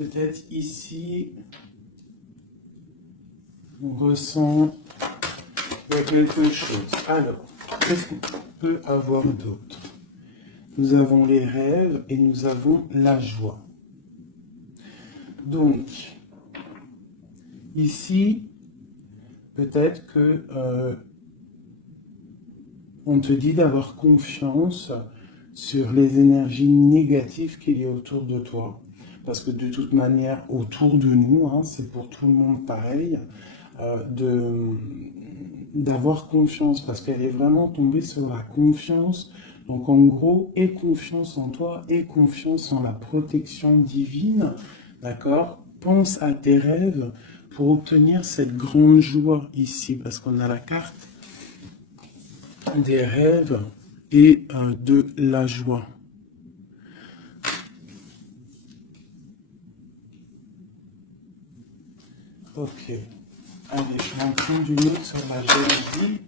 peut-être ici, on ressent quelque chose. Alors, qu'est-ce qu'on peut avoir d'autre? Nous avons les rêves et nous avons la joie. Donc, ici, peut-être que on te dit d'avoir confiance sur les énergies négatives qu'il y a autour de toi. Parce que de toute manière, autour de nous, hein, c'est pour tout le monde pareil, d'avoir confiance, parce qu'elle est vraiment tombée sur la confiance. Donc en gros, aie confiance en toi, aie confiance en la protection divine, d'accord? Pense à tes rêves pour obtenir cette grande joie ici, parce qu'on a la carte des rêves et de la joie. Ok. Allez, je vais en prendre une autre sur la jalousie.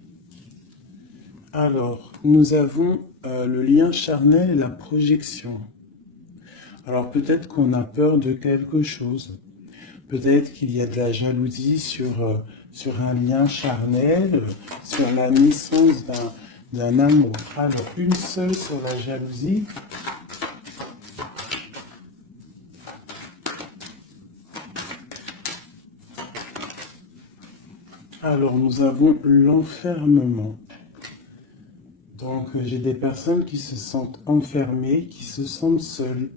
Alors, nous avons le lien charnel et la projection. Alors, peut-être qu'on a peur de quelque chose. Peut-être qu'il y a de la jalousie sur un lien charnel, sur la naissance d'un amour. Alors, une seule sur la jalousie. Alors, nous avons l'enfermement. Donc, j'ai des personnes qui se sentent enfermées, qui se sentent seules.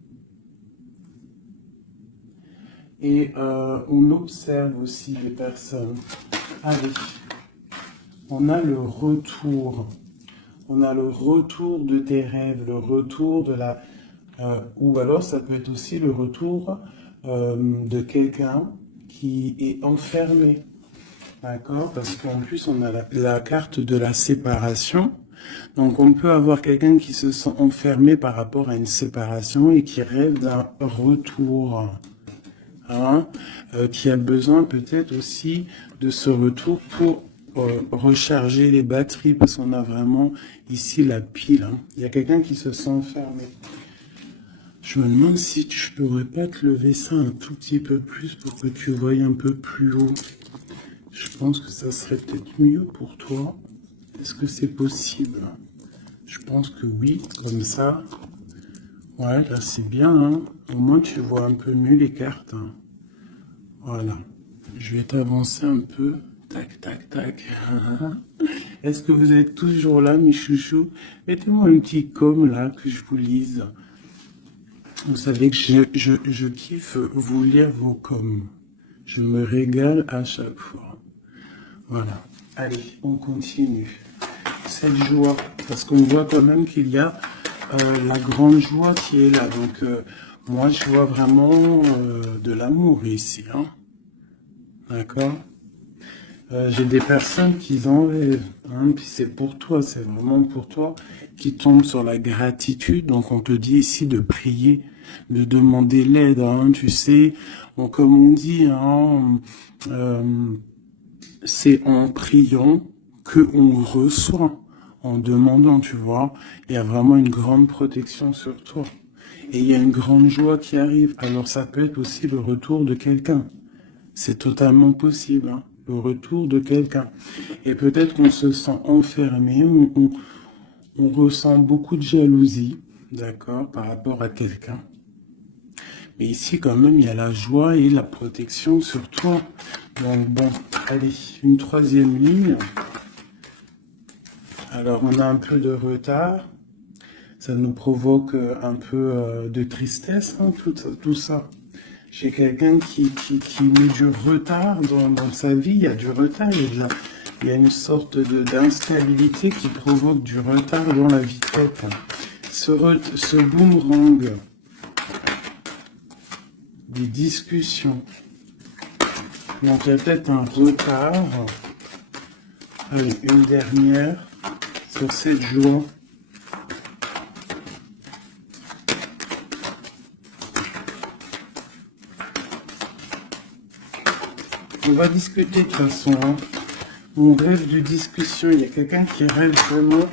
Et on observe aussi les personnes. Allez, on a le retour. On a le retour de tes rêves, le retour de la... ou alors, ça peut être aussi le retour de quelqu'un qui est enfermé. D'accord? Parce qu'en plus, on a la carte de la séparation. Donc, on peut avoir quelqu'un qui se sent enfermé par rapport à une séparation et qui rêve d'un retour. Hein, qui a besoin peut-être aussi de ce retour pour recharger les batteries, parce qu'on a vraiment ici la pile. Hein. Il y a quelqu'un qui se sent enfermé. Je me demande si je pourrais pas te lever ça un tout petit peu plus pour que tu voyes un peu plus haut. Je pense que ça serait peut-être mieux pour toi. Est-ce que c'est possible? Je pense que oui, comme ça. Ouais, là c'est bien. Hein. Au moins tu vois un peu mieux les cartes. Hein. Voilà. Je vais t'avancer un peu. Tac, tac, tac. Est-ce que vous êtes toujours là, mes chouchous? Mettez-moi un petit com là, que je vous lise. Vous savez que je kiffe vous lire vos coms. Je me régale à chaque fois. Voilà. Allez, on continue. Cette joie, parce qu'on voit quand même qu'il y a la grande joie qui est là. Donc, moi, je vois vraiment de l'amour ici. Hein. D'accord? J'ai des personnes qui en rêvent, hein, puis c'est pour toi, c'est vraiment pour toi, qui tombent sur la gratitude. Donc on te dit ici de prier, de demander l'aide, hein, tu sais. Bon, comme on dit, hein, c'est en priant que on reçoit, en demandant, tu vois. Il y a vraiment une grande protection sur toi. Et il y a une grande joie qui arrive. Alors ça peut être aussi le retour de quelqu'un. C'est totalement possible, hein, le retour de quelqu'un. Et peut-être qu'on se sent enfermé, on ressent beaucoup de jalousie, d'accord, par rapport à quelqu'un. Mais ici, quand même, il y a la joie et la protection sur toi. Donc bon, allez, une troisième ligne. Alors, on a un peu de retard. Ça nous provoque un peu de tristesse, hein, tout ça. J'ai quelqu'un qui met du retard dans sa vie, il y a du retard, il y a une sorte d'instabilité qui provoque du retard dans la vitesse. Ce boomerang des discussions, donc il y a peut-être un retard. Allez, une dernière sur cette joie. On va discuter de toute façon. Hein. On rêve de discussion. Il y a quelqu'un qui rêve vraiment.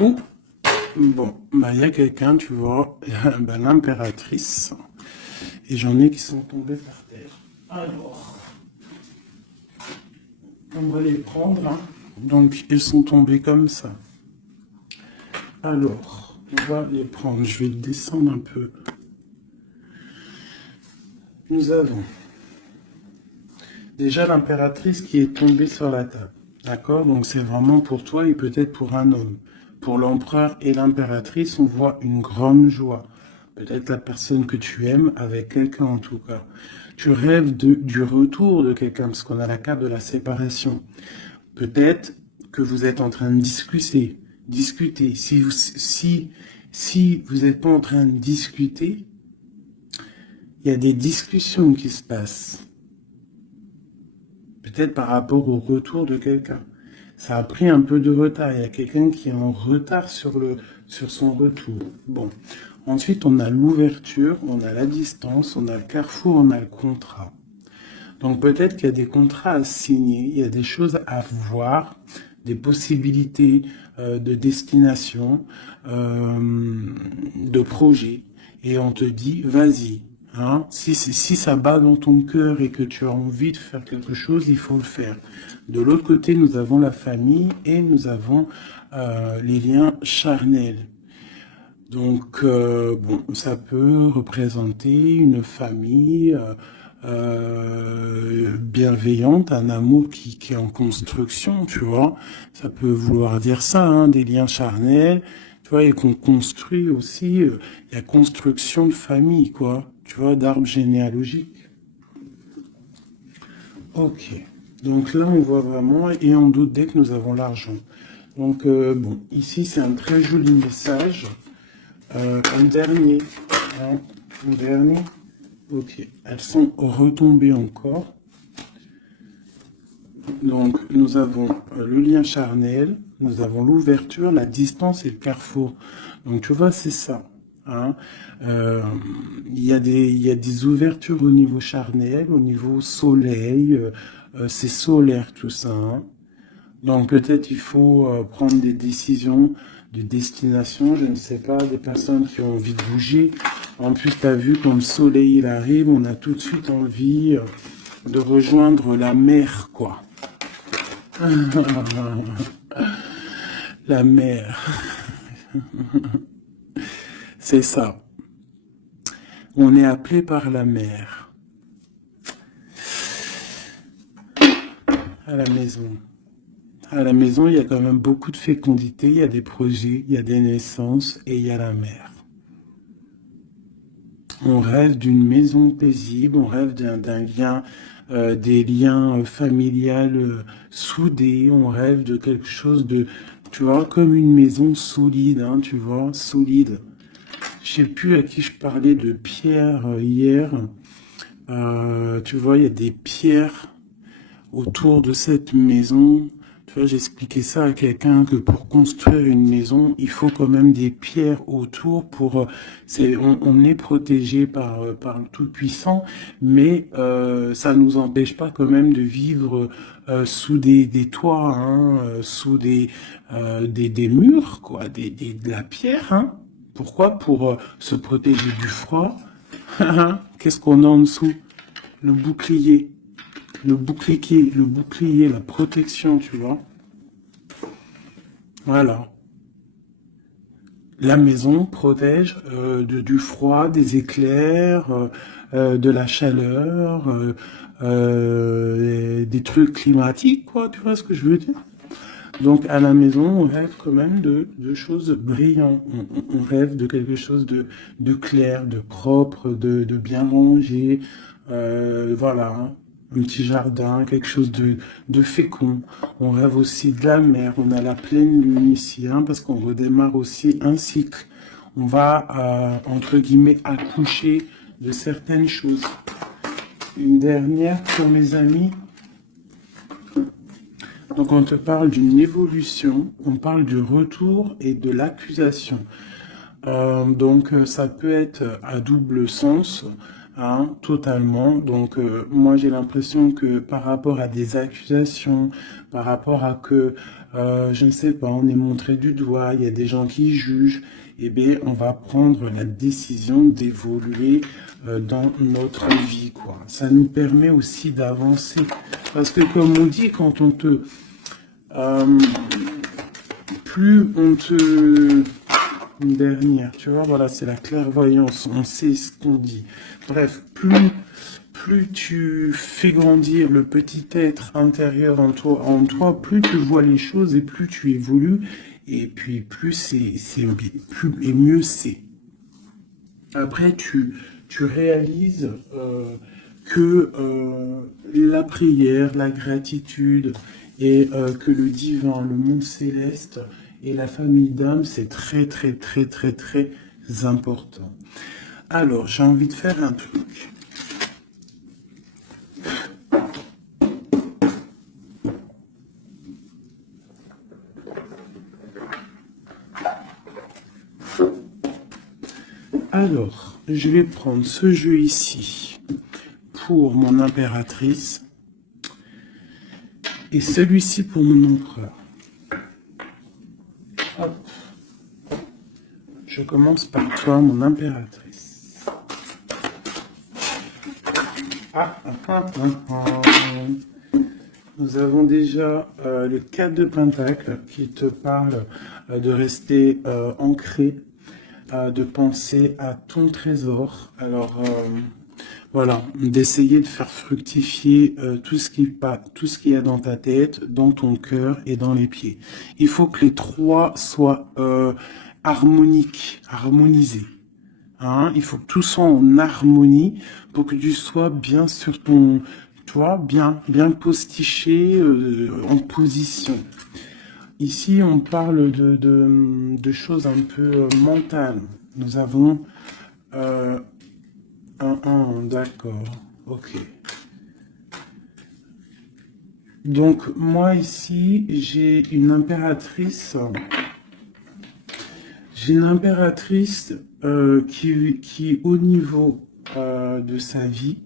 Ou, bon, bah, il y a quelqu'un, tu vois, bah, l'impératrice. et j'en ai qui sont tombés par terre. Alors, on va les prendre. Hein. Donc, ils sont tombés comme ça. Alors, on va les prendre. Je vais descendre un peu. Nous avons déjà l'impératrice qui est tombée sur la table. D'accord? Donc, c'est vraiment pour toi et peut-être pour un homme. Pour l'empereur et l'impératrice, on voit une grande joie. Peut-être la personne que tu aimes avec quelqu'un en tout cas. Tu rêves du retour de quelqu'un parce qu'on a la carte de la séparation. Peut-être que vous êtes en train de discuter. Si vous n'êtes pas en train de discuter, il y a des discussions qui se passent. Peut-être par rapport au retour de quelqu'un. Ça a pris un peu de retard. Il y a quelqu'un qui est en retard sur son retour. Bon. Ensuite, on a l'ouverture, on a la distance, on a le carrefour, on a le contrat. Donc peut-être qu'il y a des contrats à signer, il y a des choses à voir, des possibilités de destination, de projet. Et on te dit, vas-y. Hein, si ça bat dans ton cœur et que tu as envie de faire quelque chose, il faut le faire. De l'autre côté, nous avons la famille et nous avons les liens charnels. Donc, bon, ça peut représenter une famille bienveillante, un amour qui est en construction, tu vois. Ça peut vouloir dire ça, hein, des liens charnels, tu vois, et qu'on construit aussi, il y a construction de famille, quoi, tu vois, d'arbre généalogique. Ok, donc là, on voit vraiment, et on doute dès que nous avons l'argent. Donc, bon, ici, c'est un très joli message. Un dernier, hein, un dernier. Ok, elles sont retombées encore. Donc, nous avons le lien charnel, nous avons l'ouverture, la distance et le carrefour. Donc, tu vois, c'est ça. Hein. Il y a des ouvertures au niveau charnel, au niveau soleil. C'est solaire tout ça. Hein. Donc, peut-être il faut prendre des décisions de destination, je ne sais pas, des personnes qui ont envie de bouger. En plus, tu as vu, quand le soleil il arrive, on a tout de suite envie de rejoindre la mer, quoi. La mer. C'est ça. On est appelé par la mer. À la maison. À la maison, il y a quand même beaucoup de fécondité, il y a des projets, il y a des naissances et il y a la mer. On rêve d'une maison paisible, on rêve d'un lien, des liens familiales soudés, on rêve de quelque chose de, tu vois, comme une maison solide, hein, tu vois, solide. Je sais plus à qui je parlais de pierre hier. Tu vois, il y a des pierres autour de cette maison. Tu vois, j'expliquais ça à quelqu'un que pour construire une maison, il faut quand même des pierres autour pour. On est protégé par le Tout-Puissant, mais ça nous empêche pas quand même de vivre sous des toits, hein, sous des murs, quoi, de la pierre. Hein. Pourquoi? Pour se protéger du froid. Qu'est-ce qu'on a en dessous? Le bouclier. Le bouclier, la protection, tu vois. Voilà. La maison protège du froid, des éclairs, de la chaleur, des trucs climatiques, quoi. Tu vois ce que je veux dire? Donc à la maison, on rêve quand même de choses brillantes. On rêve de quelque chose de clair, de propre, de bien rangé. Voilà. Hein. Un petit jardin, quelque chose de fécond. On rêve aussi de la mer. On a la pleine lune ici, hein, parce qu'on redémarre aussi un cycle. On va, entre guillemets, accoucher de certaines choses. Une dernière pour mes amis. Donc on te parle d'une évolution, on parle du retour et de l'accusation. Donc ça peut être à double sens, hein, totalement. Donc moi j'ai l'impression que par rapport à des accusations, par rapport à que, je ne sais pas, on est montré du doigt, il y a des gens qui jugent, eh bien on va prendre la décision d'évoluer dans notre vie, quoi. Ça nous permet aussi d'avancer. Parce que comme on dit, quand on te... plus on te... Une dernière, tu vois, voilà, c'est la clairvoyance, on sait ce qu'on dit. Bref, plus tu fais grandir le petit être intérieur en toi, plus tu vois les choses et plus tu évolues, et puis plus plus et mieux c'est. Après, tu réalises que la prière, la gratitude et que le divin, le monde céleste et la famille d'âme, c'est très, très, très, très, très important. Alors, j'ai envie de faire un truc. Alors, je vais prendre ce jeu ici pour mon impératrice et celui-ci pour mon empereur. Hop. Je commence par toi, mon impératrice. Nous avons déjà le 4 de Pentacle qui te parle de rester ancré, de penser à ton trésor. Alors, voilà, d'essayer de faire fructifier tout ce qu'il y a dans ta tête, dans ton cœur et dans les pieds. Il faut que les trois soient harmoniques, harmonisés. Hein, il faut que tout soit en harmonie pour que tu sois bien sur ton, toi, bien postiché en position. Ici, on parle de choses un peu mentales. Nous avons d'accord, ok. Donc, moi, ici, j'ai une impératrice. J'ai une impératrice qui, au niveau de sa vie,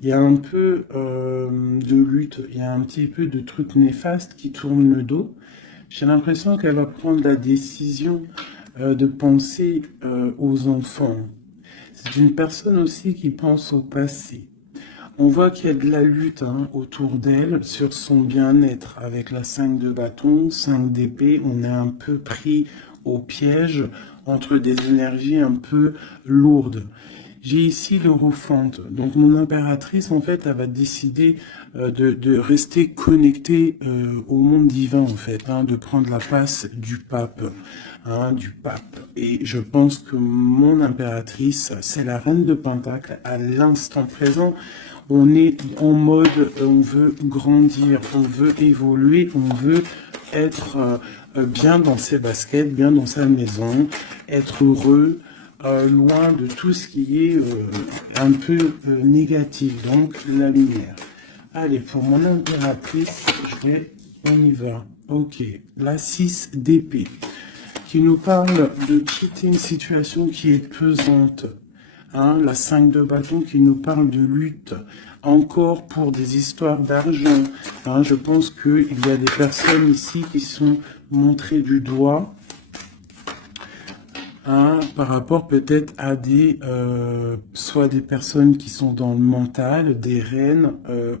il y a un peu de lutte, il y a un petit peu de trucs néfastes qui tournent le dos. J'ai l'impression qu'elle va prendre la décision de penser aux enfants. C'est une personne aussi qui pense au passé. On voit qu'il y a de la lutte autour d'elle sur son bien-être. Avec la 5 de bâton, 5 d'épée, on est un peu pris au piège entre des énergies un peu lourdes. J'ai ici l'Hierophante. Donc mon impératrice, en fait, elle va décider de rester connectée au monde divin, en fait, de prendre la place du pape. Et je pense que mon impératrice, c'est la reine de Pentacle. À l'instant présent, on est en mode, on veut grandir, on veut évoluer, on veut être bien dans ses baskets, bien dans sa maison, être heureux, loin de tout ce qui est un peu négatif, donc la lumière. Allez, pour mon impératrice, on y va. Ok, la 6 d'épée, qui nous parle de quitter une situation qui est pesante. La 5 de bâton qui nous parle de lutte, encore pour des histoires d'argent. Je pense qu'il y a des personnes ici qui sont montrées du doigt, par rapport peut-être à soit des personnes qui sont dans le mental, des reines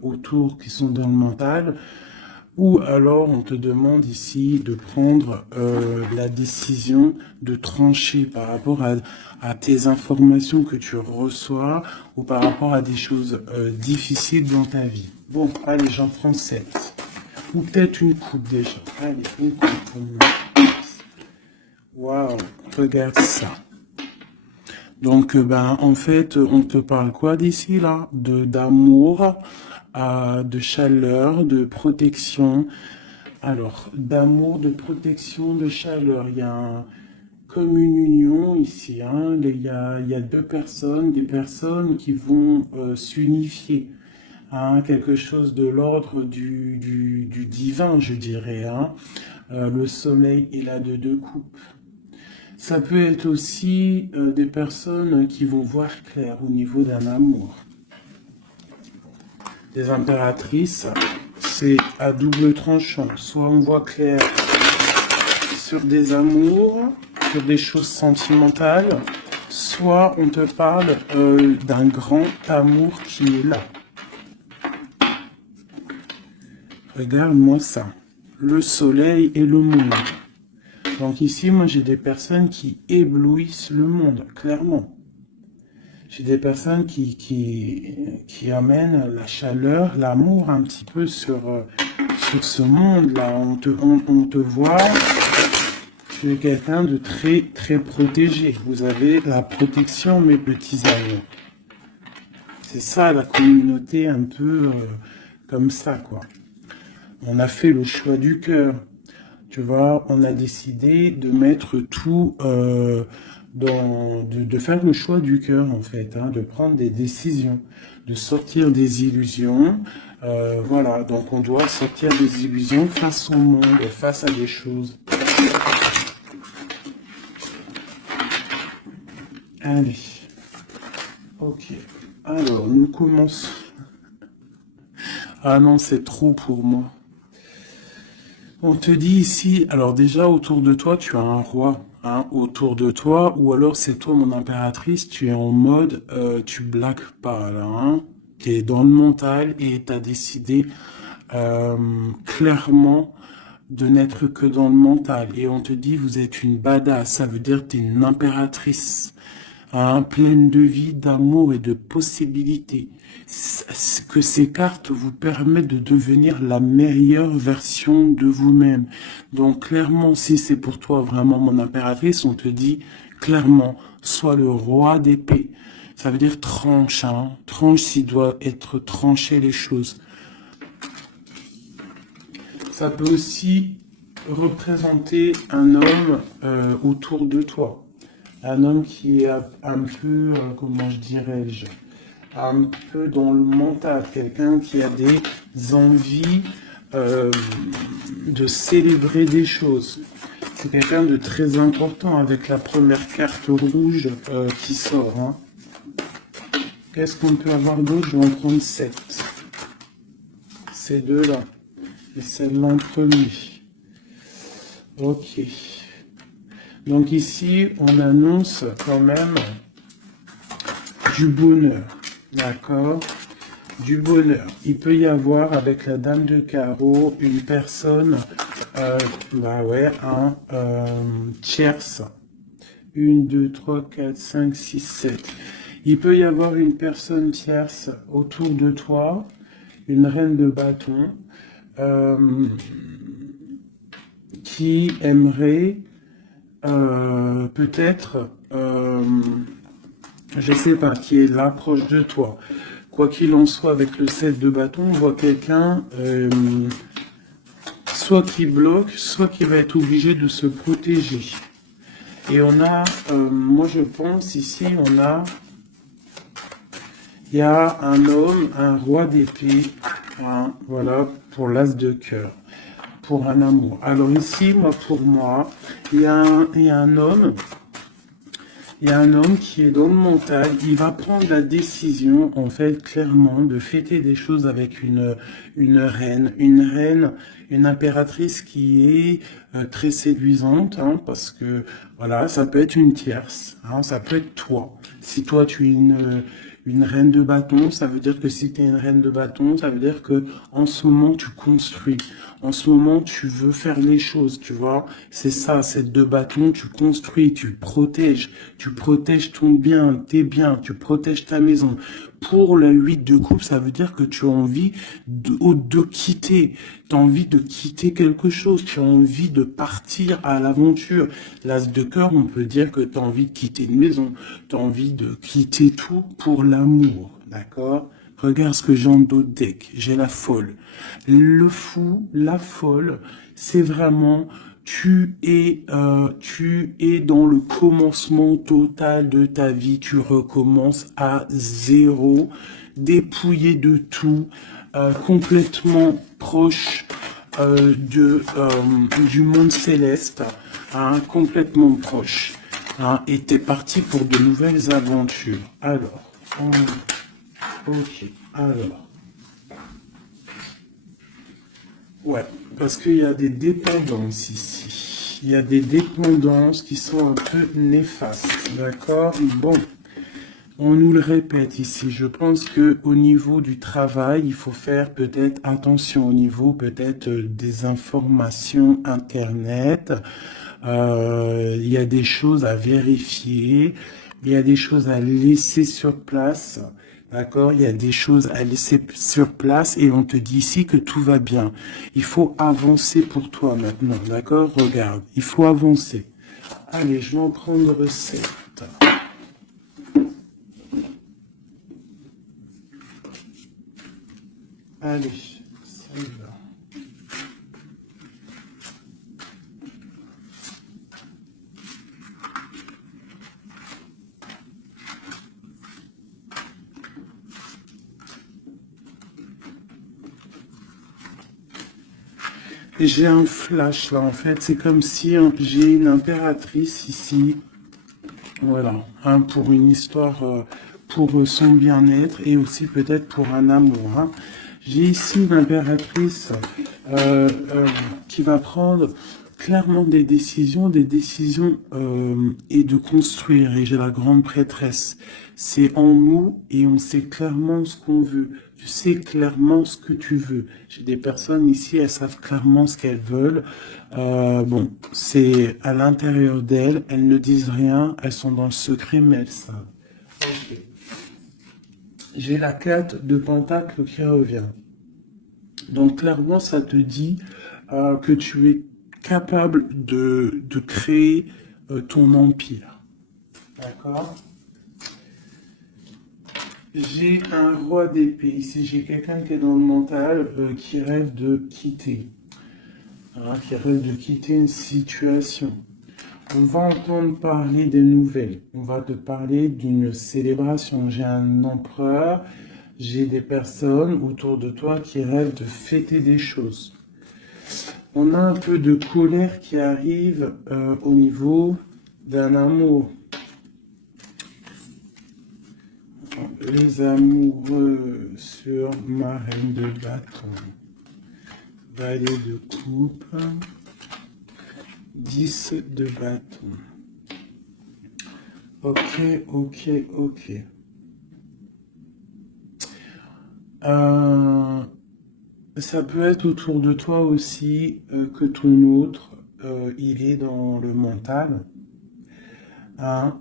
autour qui sont dans le mental, ou alors on te demande ici de prendre la décision de trancher par rapport à tes informations que tu reçois ou par rapport à des choses difficiles dans ta vie. Bon, allez, j'en prends 7. Ou peut-être une coupe déjà. Allez, une coupe pour moi. Waouh, regarde ça. Donc, en fait, on te parle quoi d'ici là? D'amour, de chaleur, de protection. Alors, d'amour, de protection, de chaleur. Il y a comme une union ici. Il y a deux personnes, des personnes qui vont s'unifier. Quelque chose de l'ordre du divin, je dirais. Le soleil et la deux coupes. Ça peut être aussi des personnes qui vont voir clair au niveau d'un amour. Des impératrices, c'est à double tranchant. Soit on voit clair sur des amours, sur des choses sentimentales, soit on te parle d'un grand amour qui est là. Regarde-moi ça. Le soleil et le monde. Donc ici, moi, j'ai des personnes qui éblouissent le monde, clairement. J'ai des personnes qui amènent la chaleur, l'amour un petit peu sur ce monde-là. On te voit, tu es quelqu'un de très, très protégé. Vous avez la protection, mes petits amis. C'est ça, la communauté un peu comme ça, quoi. On a fait le choix du cœur. Tu vois, on a décidé de mettre tout de faire le choix du cœur, en fait, hein, de prendre des décisions, de sortir des illusions. Voilà, donc on doit sortir des illusions face au monde, face à des choses. Allez. Ok. Alors, nous commençons. Ah non, c'est trop pour moi. On te dit ici, alors déjà autour de toi, tu as un roi, hein, autour de toi, ou alors c'est toi mon impératrice, tu es en mode, tu blagues pas là, hein, tu es dans le mental et tu as décidé clairement de n'être que dans le mental. Et on te dit, vous êtes une badass, ça veut dire que tu es une impératrice, hein, pleine de vie, d'amour et de possibilités. Que ces cartes vous permettent de devenir la meilleure version de vous-même. Donc clairement, si c'est pour toi vraiment mon impératrice, on te dit clairement, sois le roi d'épée. Ça veut dire tranche, hein, tranche s'il doit être tranché les choses. Ça peut aussi représenter un homme autour de toi. Un homme qui est un peu, comment je dirais-je, un peu dans le mental, quelqu'un qui a des envies de célébrer des choses. C'est quelqu'un de très important avec la première carte rouge qui sort. Hein. Qu'est-ce qu'on peut avoir d'autre? Je vais en prendre 7. Ces deux-là. Et celle-là en premier. Ok. Donc ici, on annonce quand même du bonheur. D'accord? Du bonheur. Il peut y avoir avec la dame de carreau une personne, bah ouais, un tierce. 1, 2, 3, 4, 5, 6, 7. Il peut y avoir une personne tierce autour de toi, une reine de bâton, qui aimerait peut-être, je sais pas, qui est là proche de toi. Quoi qu'il en soit, avec le 7 de bâton, on voit quelqu'un soit qui bloque, soit qui va être obligé de se protéger. Et on a, moi je pense ici, il y a un homme, un roi d'épée, hein, voilà, pour l'as de cœur, pour un amour. Alors ici, pour moi, il y a un homme. Il y a un homme qui est dans le mental, il va prendre la décision, en fait, clairement, de fêter des choses avec une reine, une impératrice qui est très séduisante, hein, parce que, voilà, ça peut être une tierce, hein, ça peut être toi. Si toi, tu es une reine de bâton, ça veut dire que si tu es une reine de bâton, ça veut dire que en ce moment, tu construis. En ce moment, tu veux faire les choses, tu vois. C'est ça, cette deux bâtons, tu construis, tu protèges ton bien, tes biens, tu protèges ta maison. Pour la 8 de coupe, ça veut dire que tu as envie de quitter. Tu as envie de quitter quelque chose, tu as envie de partir à l'aventure. L'as de cœur, on peut dire que tu as envie de quitter une maison, tu as envie de quitter tout pour l'amour, d'accord? Regarde ce que j'ai en dos de deck, j'ai la folle. Le fou, la folle, c'est vraiment... Tu es dans le commencement total de ta vie, tu recommences à zéro, dépouillé de tout, complètement proche du monde céleste, hein, complètement proche. Hein, et t'es parti pour de nouvelles aventures. Alors, ok, alors. Ouais, parce qu'il y a des dépendances ici. il y a des dépendances qui sont un peu néfastes, d'accord? Bon, on nous le répète ici, je pense que au niveau du travail, il faut faire peut-être attention au niveau peut-être des informations Internet. Il y a des choses à vérifier, il y a des choses à laisser sur place. D'accord? Il y a des choses à laisser sur place et on te dit ici que tout va bien. Il faut avancer pour toi maintenant. D'accord? Regarde, il faut avancer. Allez, je vais en prendre 7. Allez, celle-là. J'ai un flash là en fait, c'est comme si j'ai une impératrice ici, voilà, hein, pour une histoire, pour son bien-être et aussi peut-être pour un amour. Hein. J'ai ici une impératrice qui va prendre clairement des décisions et de construire. Et j'ai la grande prêtresse. C'est en nous et on sait clairement ce qu'on veut. Tu sais clairement ce que tu veux. J'ai des personnes ici, elles savent clairement ce qu'elles veulent. Bon, c'est à l'intérieur d'elles. Elles ne disent rien. Elles sont dans le secret, mais elles savent. Okay. J'ai la 4 de Pentacle qui revient. Donc clairement, ça te dit que tu es capable de créer ton empire. D'accord? J'ai un roi d'épée. Ici, j'ai quelqu'un qui est dans le mental, qui rêve de quitter. Hein, qui rêve de quitter une situation. On va entendre parler des nouvelles. On va te parler d'une célébration. J'ai un empereur. J'ai des personnes autour de toi qui rêvent de fêter des choses. On a un peu de colère qui arrive au niveau d'un amour. Les amoureux sur ma reine de bâton. Valet de coupe. 10 de bâton. Ok, ok, ok. Ça peut être autour de toi aussi que ton autre, il est dans le mental. Hein,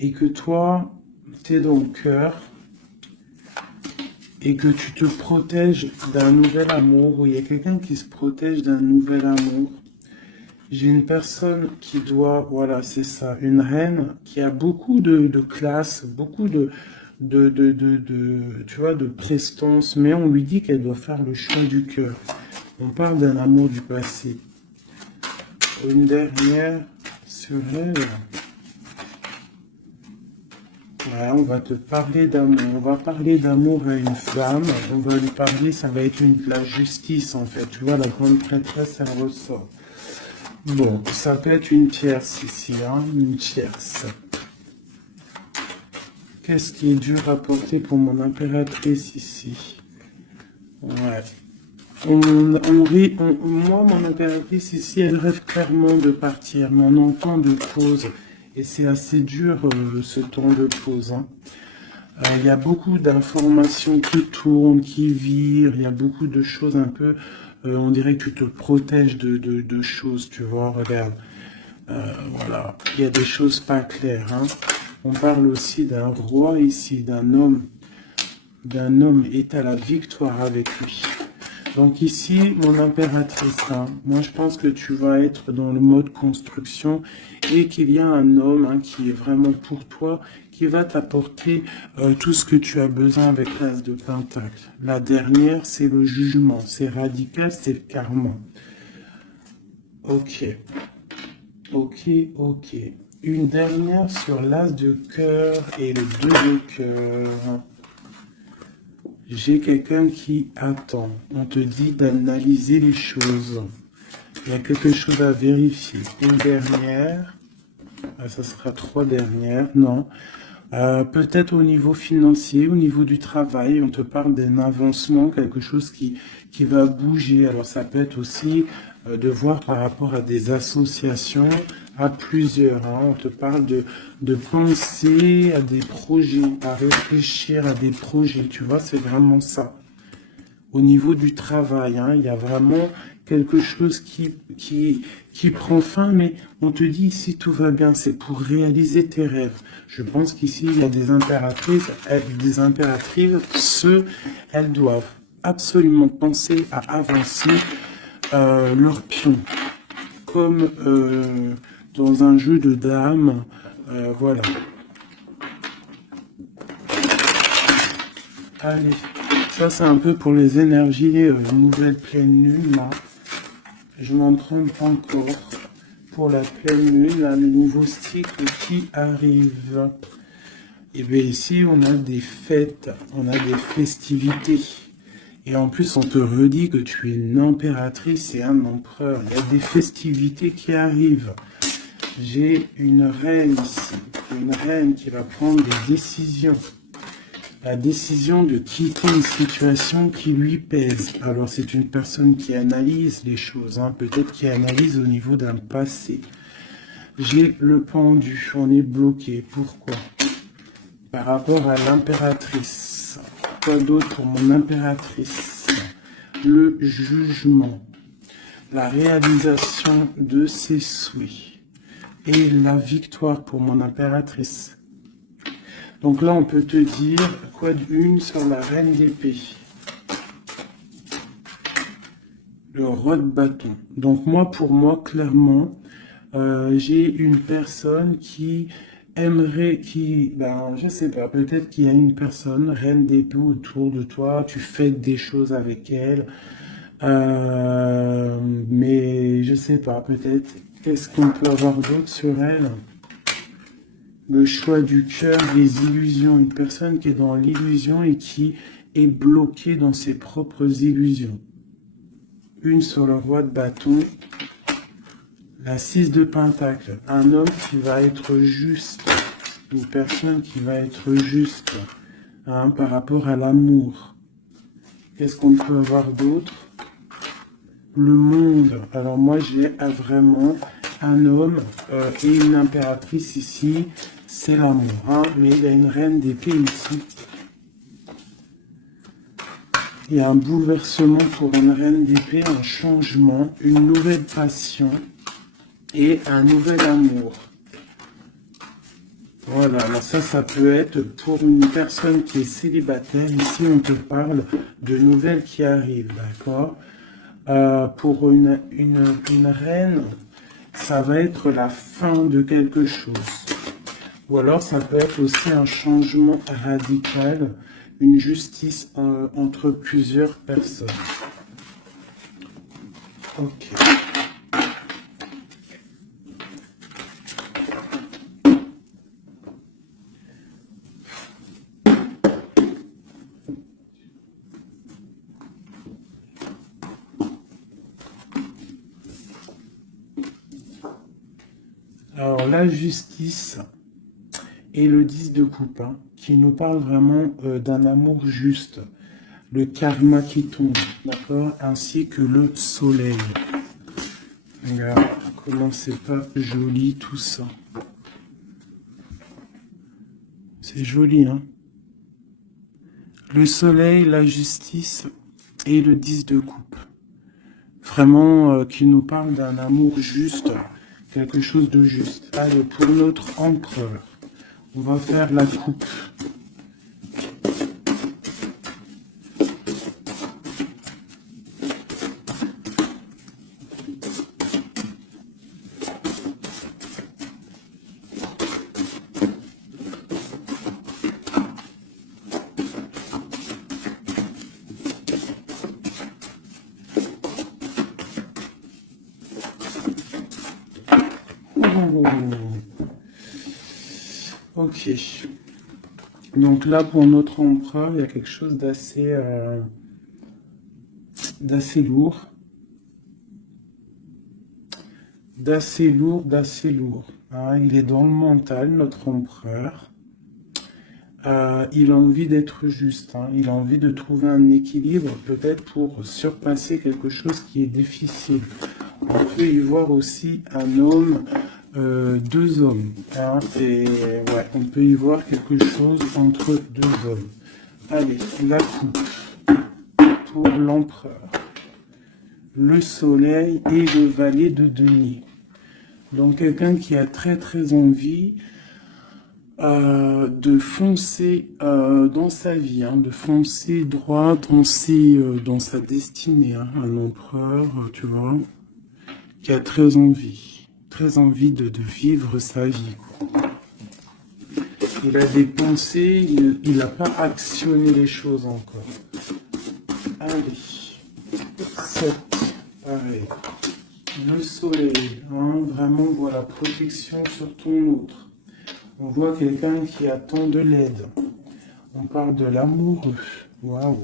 et que toi, tu es dans le cœur. Et que tu te protèges d'un nouvel amour. Ou il y a quelqu'un qui se protège d'un nouvel amour. J'ai une personne qui doit, voilà, c'est ça, une reine qui a beaucoup de classe, beaucoup tu vois, de prestance, mais on lui dit qu'elle doit faire le choix du cœur. On parle d'un amour du passé. Une dernière sur elle. Ouais, on va te parler d'amour. On va parler d'amour à une femme. On va lui parler, ça va être la justice en fait. Tu vois, la grande prêtresse, elle ressort. Bon, ça peut être une tierce ici, hein, une tierce. Qu'est-ce qui est dur à porter pour mon impératrice ici? Ouais. Moi, mon impératrice ici, elle rêve clairement de partir, mais on entend de pause. Et c'est assez dur ce temps de pause. Hein. Il y a beaucoup d'informations qui tournent, qui virent, il y a beaucoup de choses un peu... on dirait que tu te protèges de choses, tu vois, regarde. Voilà, il y a des choses pas claires. Hein. On parle aussi d'un roi ici, d'un homme est à la victoire avec lui. Donc ici, mon impératrice, hein, moi je pense que tu vas être dans le mode construction et qu'il y a un homme hein, qui est vraiment pour toi, qui va t'apporter tout ce que tu as besoin avec l'as de pentacle. La dernière, c'est le jugement, c'est radical, c'est le karma. Ok, ok, ok. Une dernière sur l'as de cœur et le 2 de cœur. J'ai quelqu'un qui attend. On te dit d'analyser les choses. Il y a quelque chose à vérifier. Une dernière. Ah, ça sera 3 dernières. Non. Peut-être au niveau financier, au niveau du travail, on te parle d'un avancement, quelque chose qui va bouger. Alors ça peut être aussi de voir par rapport à des associations, à plusieurs. Hein. On te parle de penser à des projets, à réfléchir à des projets. Tu vois, c'est vraiment ça. Au niveau du travail, hein, il y a vraiment quelque chose qui prend fin, mais on te dit ici tout va bien, c'est pour réaliser tes rêves. Je pense qu'ici, il y a des impératrices, elles doivent absolument penser à avancer leur pion, comme dans un jeu de dames, voilà. Allez, ça c'est un peu pour les énergies nouvelle pleine lune, là. Je m'en trompe encore pour la pleine lune, là, le nouveau cycle qui arrive. Et bien ici, on a des fêtes, on a des festivités. Et en plus, on te redit que tu es une impératrice et un empereur. Il y a des festivités qui arrivent. J'ai une reine ici, une reine qui va prendre des décisions. La décision de quitter une situation qui lui pèse. Alors, c'est une personne qui analyse les choses, hein, peut-être qui analyse au niveau d'un passé. J'ai le pendu, on est bloqué. Pourquoi? Par rapport à l'impératrice. Quoi d'autre pour mon impératrice? Le jugement. La réalisation de ses souhaits. Et la victoire pour mon impératrice. Donc là, on peut te dire quoi d'une sur la reine d'épée. Le roi de bâton. Donc moi, pour moi, clairement, j'ai une personne qui aimerait, je sais pas, peut-être qu'il y a une personne, reine d'épée autour de toi, tu fais des choses avec elle, mais je sais pas, peut-être, qu'est-ce qu'on peut avoir d'autre sur elle? Le choix du cœur, les illusions. Une personne qui est dans l'illusion et qui est bloquée dans ses propres illusions. Une sur le roi de bâton. La 6 de pentacle. Un homme qui va être juste. Une personne qui va être juste, hein, par rapport à l'amour. Qu'est-ce qu'on peut avoir d'autre? Le monde. Alors moi, j'ai vraiment un homme et une impératrice ici. C'est l'amour, hein, mais il y a une reine d'épée ici. Il y a un bouleversement pour une reine d'épée, un changement, une nouvelle passion et un nouvel amour. Voilà, alors ça peut être pour une personne qui est célibataire. Ici, on te parle de nouvelles qui arrivent, d'accord? Pour une reine, ça va être la fin de quelque chose. Ou alors, ça peut être aussi un changement radical, une justice entre plusieurs personnes. Ok. Alors, la justice et le 10 de coupe, hein, qui nous parle vraiment d'un amour juste, le karma qui tombe, d'accord, ainsi que le soleil. Regarde comment c'est pas joli tout ça. C'est joli, hein. Le soleil, la justice et le 10 de coupe. Vraiment qui nous parle d'un amour juste, quelque chose de juste. Allez, pour notre empereur. On va faire la coupe. Ok. Donc là, pour notre empereur, il y a quelque chose d'assez lourd. D'assez lourd. Hein. Il est dans le mental, notre empereur. Il a envie d'être juste. Hein. Il a envie de trouver un équilibre, peut-être pour surpasser quelque chose qui est difficile. On peut y voir aussi un homme, deux hommes. Hein, et ouais, on peut y voir quelque chose entre deux hommes. Allez, la coupe pour l'empereur, le soleil et le valet de denier. Donc quelqu'un qui a très envie de foncer dans sa vie, hein, de foncer droit dans sa destinée. Hein, un empereur, tu vois, qui a très envie de vivre sa vie. Il a des pensées, il n'a pas actionné les choses encore. Allez, 7, pareil. Le soleil, hein, vraiment, voilà, protection sur ton autre. On voit quelqu'un qui attend de l'aide. On parle de l'amoureux. Waouh.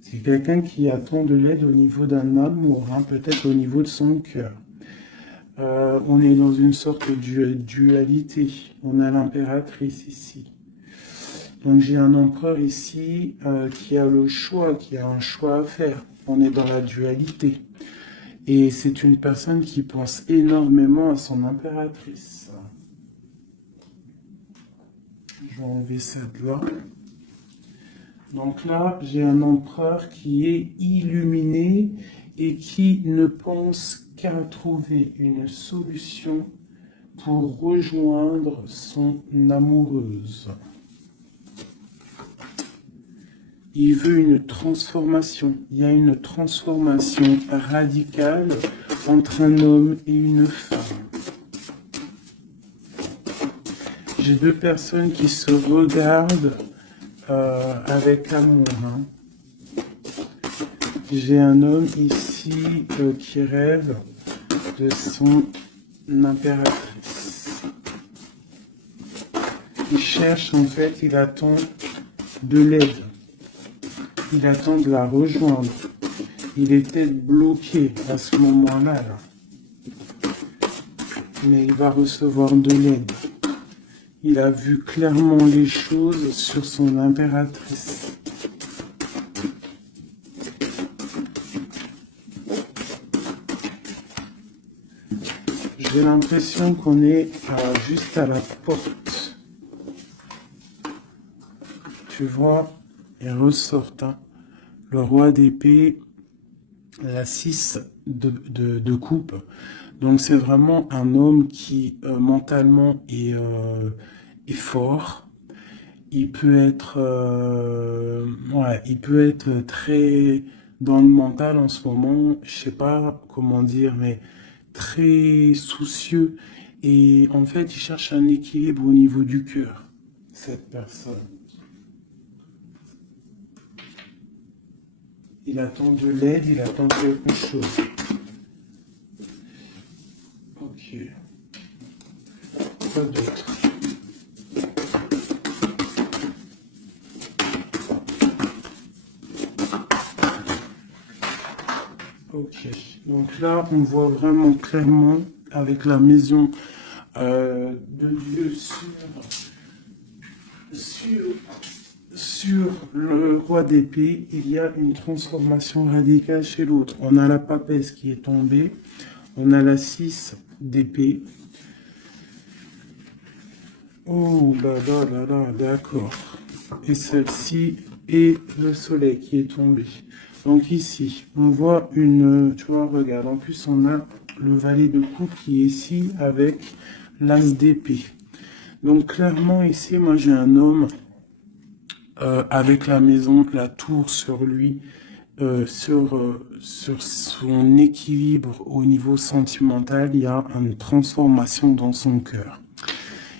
C'est quelqu'un qui attend de l'aide au niveau d'un amour, hein, peut-être au niveau de son cœur. On est dans une sorte de dualité. On a l'impératrice ici. Donc j'ai un empereur ici qui a le choix, qui a un choix à faire. On est dans la dualité. Et c'est une personne qui pense énormément à son impératrice. Je vais enlever cette là. Donc là, j'ai un empereur qui est illuminé et qui ne pense qu'à trouver une solution pour rejoindre son amoureuse. Il veut une transformation. Il y a une transformation radicale entre un homme et une femme. J'ai deux personnes qui se regardent avec amour. Hein. J'ai un homme ici qui rêve de son impératrice. Il cherche, en fait, il attend de l'aide. Il attend de la rejoindre. Il est peut-être bloqué à ce moment-là. Là. Mais il va recevoir de l'aide. Il a vu clairement les choses sur son impératrice. J'ai l'impression qu'on est juste à la porte. Tu vois, il ressort hein, le roi d'épée, la 6 de coupe. Donc c'est vraiment un homme qui mentalement est fort. Il peut être très dans le mental en ce moment, je sais pas comment dire, mais très soucieux. Et en fait, il cherche un équilibre au niveau du cœur, cette personne. Il attend de l'aide, il attend quelque chose. Ok. Quoi d'autre? Ok. Donc là, on voit vraiment clairement avec la maison de Dieu sur le roi d'épée, il y a une transformation radicale chez l'autre. On a la papesse qui est tombée, on a la 6 d'épée. Oh là là là là, d'accord. Et celle-ci est le soleil qui est tombé. Donc ici, on voit une... Tu vois, regarde, en plus on a le valet de coupe qui est ici avec l'as d'épée. Donc clairement ici, moi j'ai un homme avec la maison, la tour sur lui, sur son équilibre au niveau sentimental, il y a une transformation dans son cœur.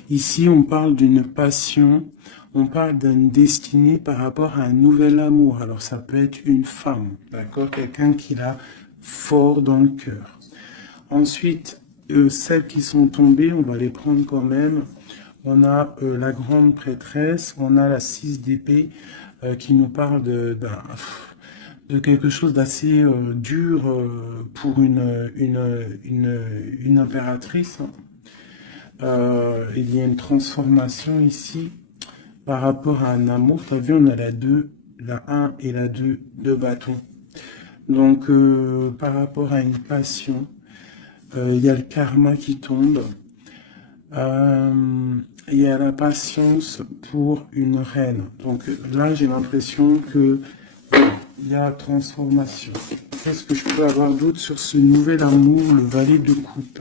Ici, on parle d'une passion, on parle d'une destinée par rapport à un nouvel amour. Alors, ça peut être une femme, d'accord? Quelqu'un qui l'a fort dans le cœur. Ensuite, celles qui sont tombées, on va les prendre quand même. On a la grande prêtresse, on a la 6 d'épée qui nous parle de quelque chose d'assez dur pour une impératrice. Il y a une transformation ici par rapport à un amour. Tu as vu, on a la 2, la 1 et la 2 de bâton. Donc, par rapport à une passion, il y a le karma qui tombe. Il y a la patience pour une reine. Donc là, j'ai l'impression que il y a transformation. Qu'est-ce que je peux avoir d'autre sur ce nouvel amour, le valet de coupe?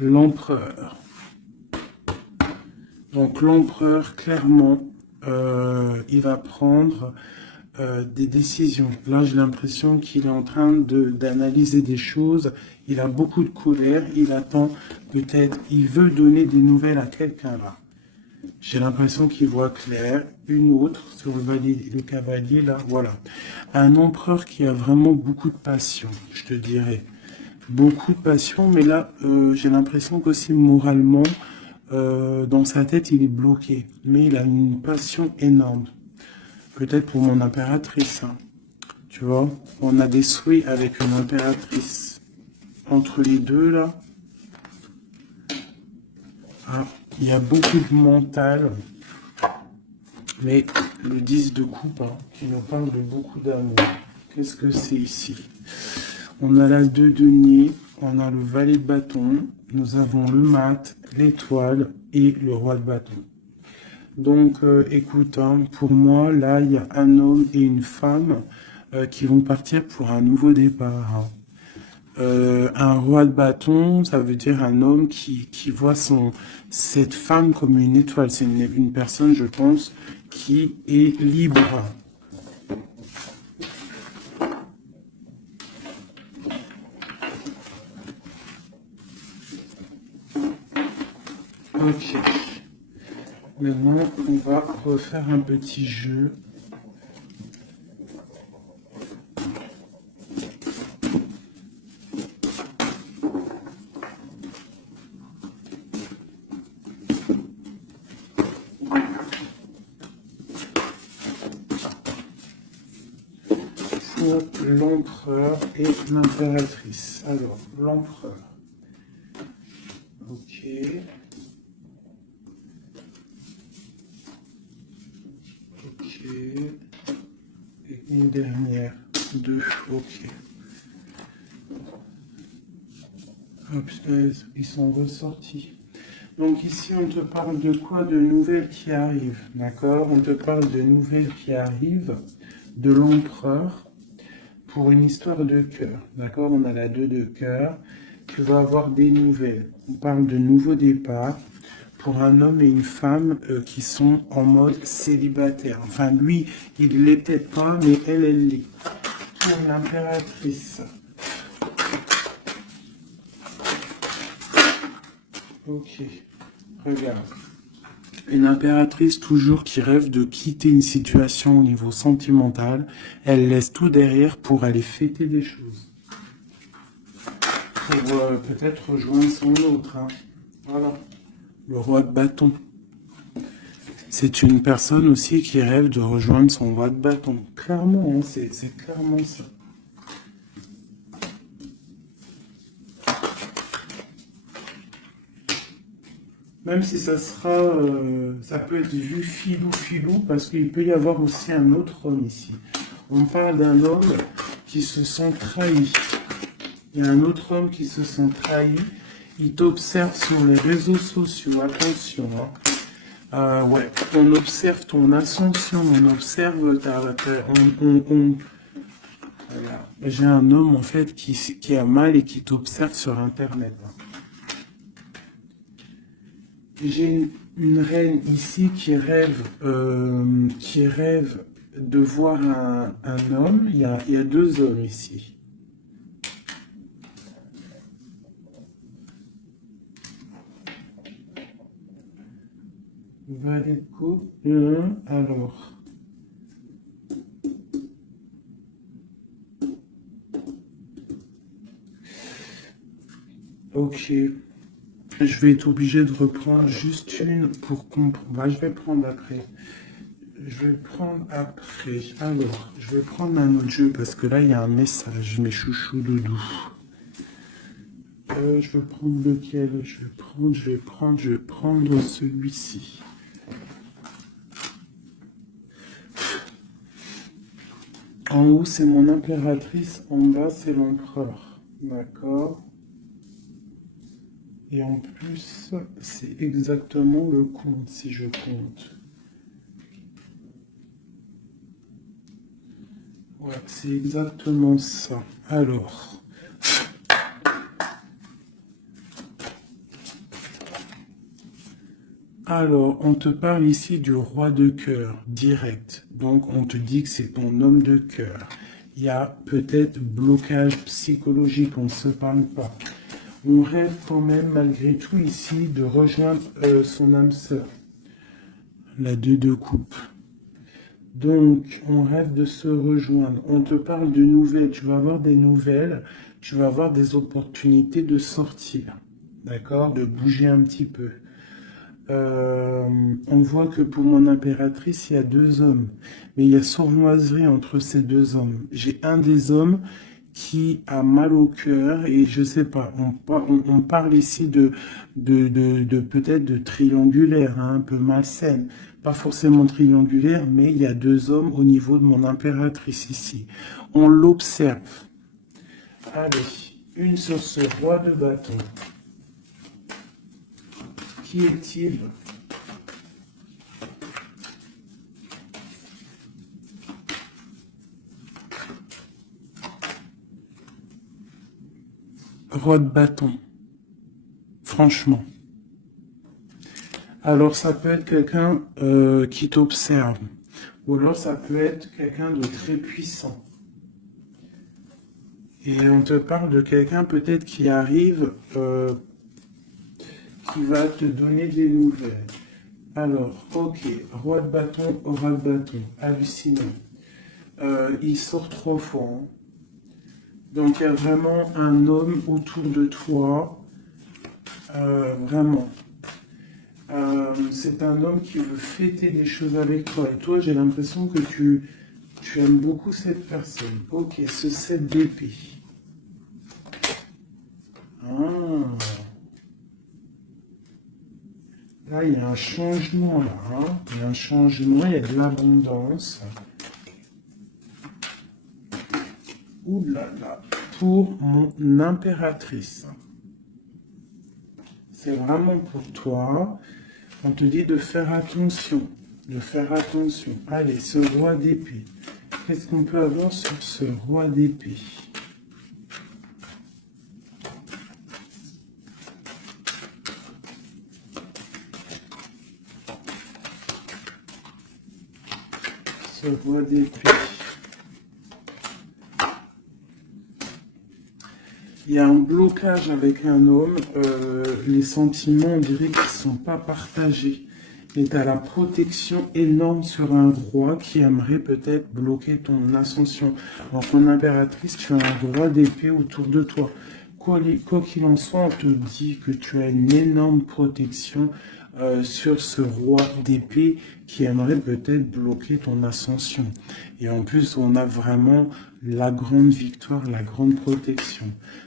L'empereur. Donc l'empereur, clairement, il va prendre des décisions. Là, j'ai l'impression qu'il est en train d'analyser des choses. Il a beaucoup de colère. Il attend peut-être, il veut donner des nouvelles à quelqu'un là. J'ai l'impression qu'il voit clair. Une autre sur le cavalier là, voilà. Un empereur qui a vraiment beaucoup de passion, je te dirais. Beaucoup de passion, mais là, j'ai l'impression qu'aussi moralement, dans sa tête, il est bloqué. Mais il a une passion énorme. Peut-être pour mon impératrice, hein. Tu vois, on a des souhaits avec une impératrice. Entre les deux, là, ah, il y a beaucoup de mental. Mais le 10 de coupe, hein, qui nous parle de beaucoup d'amour. Qu'est-ce que c'est ici? On a la 2 de denier, on a le valet de bâton, nous avons le mat, l'étoile et le roi de bâton. Donc, écoute, hein, pour moi, là, il y a un homme et une femme qui vont partir pour un nouveau départ, hein. Un roi de bâton, ça veut dire un homme qui voit cette femme comme une étoile. C'est une personne, je pense, qui est libre. Ok. Maintenant, on va refaire un petit jeu. L'empereur et l'impératrice. Alors, l'empereur. Ok. Ok. Et une dernière. Deux. Ok. Oh punaise, ils sont ressortis. Donc ici, on te parle de quoi? De nouvelles qui arrivent. D'accord? On te parle de nouvelles qui arrivent. De l'empereur. Pour une histoire de cœur, d'accord? On a la 2 de cœur. Tu vas avoir des nouvelles. On parle de nouveaux départs pour un homme et une femme qui sont en mode célibataire. Enfin, lui, il l'est peut-être pas, mais elle l'est. Pour l'impératrice. Ok, regarde. Une impératrice toujours qui rêve de quitter une situation au niveau sentimental. Elle laisse tout derrière pour aller fêter des choses. Pour peut-être rejoindre son autre, hein. Voilà. Le roi de bâton. C'est une personne aussi qui rêve de rejoindre son roi de bâton. Clairement, hein, c'est clairement ça. Même si ça sera, ça peut être vu filou, parce qu'il peut y avoir aussi un autre homme ici. On parle d'un homme qui se sent trahi. Il y a un autre homme qui se sent trahi. Il t'observe sur les réseaux sociaux. Attention, hein. Ouais, on observe ton ascension, on observe Voilà. J'ai un homme en fait qui a mal et qui t'observe sur Internet, hein. J'ai une reine ici qui rêve de voir un homme. Il y a deux hommes ici. Valet de coupe. Alors. Ok. Je vais être obligé de reprendre juste une pour comprendre. Bah, je vais prendre après. Je vais prendre après. Alors, je vais prendre un autre jeu parce que là, il y a un message, mes chouchous doudou. Je vais prendre lequel? Je vais prendre celui-ci. En haut, c'est mon impératrice. En bas, c'est l'empereur. D'accord? Et en plus, c'est exactement le compte, si je compte. Ouais, c'est exactement ça. Alors, on te parle ici du roi de cœur, direct. Donc, on te dit que c'est ton homme de cœur. Il y a peut-être blocage psychologique, on ne se parle pas. On rêve quand même, malgré tout, ici, de rejoindre son âme sœur. La 2 de coupe. Donc, on rêve de se rejoindre. On te parle de nouvelles. Tu vas avoir des nouvelles. Tu vas avoir des opportunités de sortir. D'accord? De bouger un petit peu. On voit que pour mon impératrice, il y a 2 hommes. Mais il y a sournoiserie entre ces 2 hommes. J'ai un des hommes qui a mal au cœur et je sais pas, on parle ici de peut-être de triangulaire, hein, un peu malsaine. Pas forcément triangulaire, mais il y a 2 hommes au niveau de mon impératrice ici. On l'observe. Allez, une sur ce roi de bâton. Qui est-il? Roi de bâton. Franchement. Alors ça peut être quelqu'un qui t'observe. Ou alors ça peut être quelqu'un de très puissant. Et on te parle de quelqu'un peut-être qui arrive, qui va te donner des nouvelles. Alors, ok, roi de bâton, roi de bâton, hallucinant. Il sort 3 fois. Hein. Donc il y a vraiment un homme autour de toi. Vraiment. C'est un homme qui veut fêter des choses avec toi. Et toi, j'ai l'impression que tu aimes beaucoup cette personne. Ok, ce 7 d'épée. Ah. Là, il y a un changement, là. Hein. Il y a un changement, il y a de l'abondance. Ouh là là. Pour mon impératrice. C'est vraiment pour toi. On te dit de faire attention. De faire attention. Allez, ce roi d'épée. Qu'est-ce qu'on peut avoir sur ce roi d'épée? Ce roi d'épée. Il y a un blocage avec un homme. Les sentiments, on dirait qu'ils ne sont pas partagés. Et tu as la protection énorme sur un roi qui aimerait peut-être bloquer ton ascension. Alors, ton impératrice, tu as un roi d'épée autour de toi. Quoi qu'il en soit, on te dit que tu as une énorme protection sur ce roi d'épée qui aimerait peut-être bloquer ton ascension. Et en plus, on a vraiment la grande victoire, la grande protection.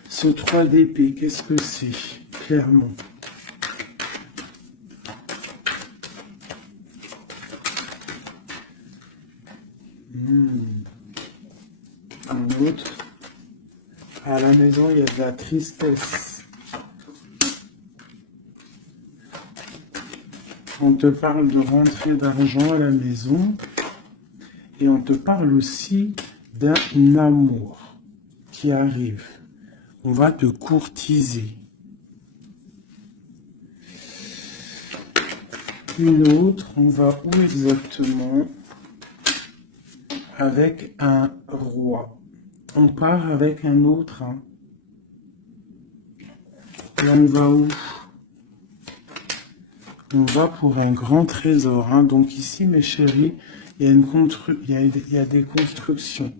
Ce 3 d'épée, qu'est-ce que c'est? Clairement. Un autre. À la maison, il y a de la tristesse. On te parle de rentrée d'argent à la maison. Et on te parle aussi d'un amour qui arrive. On va te courtiser. Une autre, on va où exactement? Avec un roi. On part avec un autre. Hein. Et on va où? On va pour un grand trésor. Hein. Donc ici, mes chéris, il y a des constructions.